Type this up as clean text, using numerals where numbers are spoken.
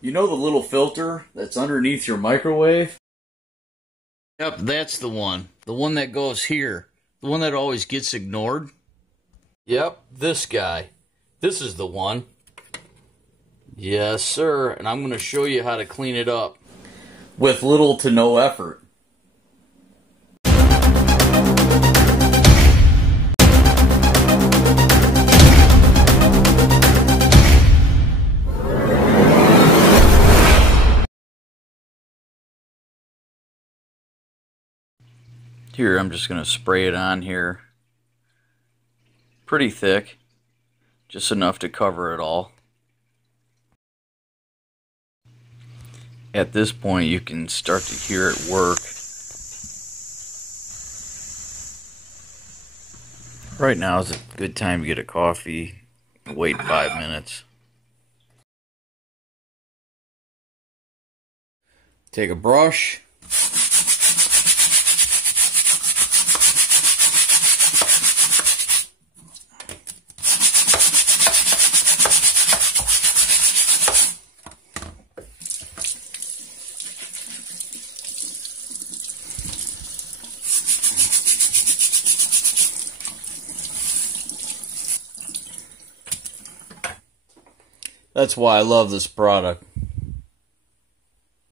You know the little filter that's underneath your microwave? Yep, that's the one. The one that goes here. The one that always gets ignored. Yep, this guy. This is the one. Yes, sir. And I'm going to show you how to clean it up. With little to no effort. Here, I'm just going to spray it on here. Pretty thick. Just enough to cover it all. At this point, you can start to hear it work. Right now is a good time to get a coffee. Wait 5 minutes. Take a brush. That's why I love this product.